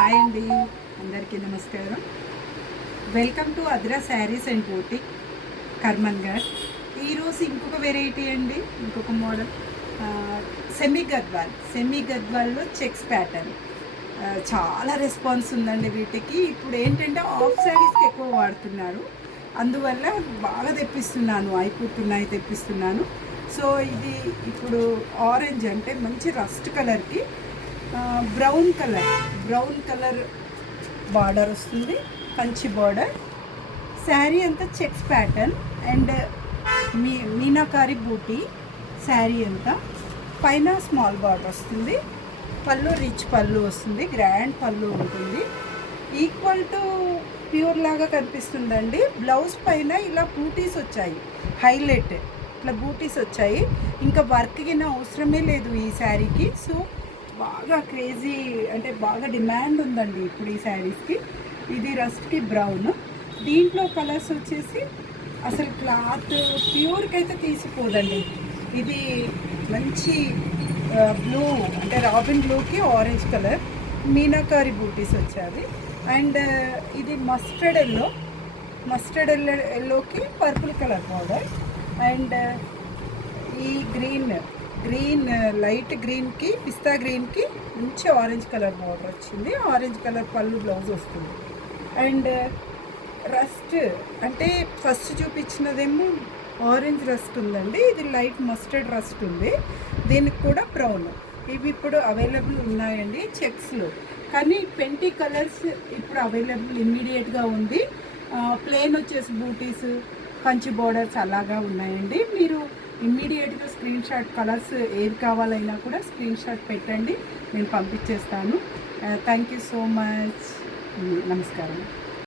Hi అండి, అందరికీ నమస్కారం. Welcome to Adra sarees and boutique Karman Ghat. ఈరోజు ఇంకొక వెరైటీ అండి, ఇంకొక మోడల్ సెమీ గద్వాల్లో చెక్స్ ప్యాటర్న్. చాలా రెస్పాన్స్ ఉందండి వీటికి. ఇప్పుడు ఏంటంటే ఆఫ్ శారీస్కి ఎక్కువ వాడుతున్నారు, అందువల్ల బాగా తెప్పిస్తున్నాను, అయిపోతున్నాయి తెప్పిస్తున్నాను. సో ఇది ఇప్పుడు ఆరెంజ్ అంటే మంచి రస్ట్ కలర్కి బ్రౌన్ కలర్ బార్డర్ వస్తుంది, కంచి బార్డర్. శారీ అంతా చెక్స్ ప్యాటర్న్ అండ్ మీనాకారి బూటీ. శారీ అంతా పైన స్మాల్ బార్డర్ వస్తుంది, పళ్ళు రిచ్ పళ్ళు వస్తుంది, గ్రాండ్ పళ్ళు ఉంటుంది. ఈక్వల్ టు ప్యూర్ లాగా కనిపిస్తుందండి. బ్లౌజ్ పైన ఇలా బూటీస్ వచ్చాయి, హైలైట్ ఇట్లా బూటీస్ వచ్చాయి. ఇంకా వర్క్ కింద అవసరమే లేదు ఈ శారీకి. సో బాగా క్రేజీ అంటే బాగా డిమాండ్ ఉందండి ఇప్పుడు ఈ శారీస్కి. ఇది రస్ట్కి బ్రౌన్, దీంట్లో కలర్స్ వచ్చేసి అసలు క్లాత్ ప్యూర్కి అయితే తీసిపోదండి. ఇది మంచి బ్లూ అంటే రాబిన్ బ్లూకి ఆరెంజ్ కలర్ మీనాకారి బూటీస్ వచ్చాయి. అండ్ ఇది మస్టర్డ్ ఎల్లోకి పర్పుల్ కలర్ బార్డర్. అండ్ ఈ గ్రీన్ లైట్ గ్రీన్కి పిస్తా గ్రీన్కి మంచి ఆరెంజ్ కలర్ బార్డర్ వచ్చింది. ఆరెంజ్ కలర్ పళ్ళు బ్లౌజ్ వస్తుంది. అండ్ రస్ట్ అంటే ఫస్ట్ చూపించినదేమో ఆరెంజ్ రస్ట్ ఉందండి, ఇది లైట్ మస్టర్డ్ రస్ట్ ఉంది, దీనికి కూడా బ్రౌన్. ఇవి ఇప్పుడు అవైలబుల్ ఉన్నాయండి చెక్స్లో, కానీ 20 కలర్స్ ఇప్పుడు అవైలబుల్ ఇమ్మీడియట్గా ఉంది. ప్లెయిన్ వచ్చేసి బూటీస్, కంచి బోర్డర్స్ అలాగా ఉన్నాయండి. మీరు ఇమ్మీడియట్గా స్క్రీన్ షాట్ కలర్స్ ఏది కావాలైనా కూడా స్క్రీన్ షాట్ పెట్టండి, నేను పంపించేస్తాను. Thank you so much. నమస్కారం.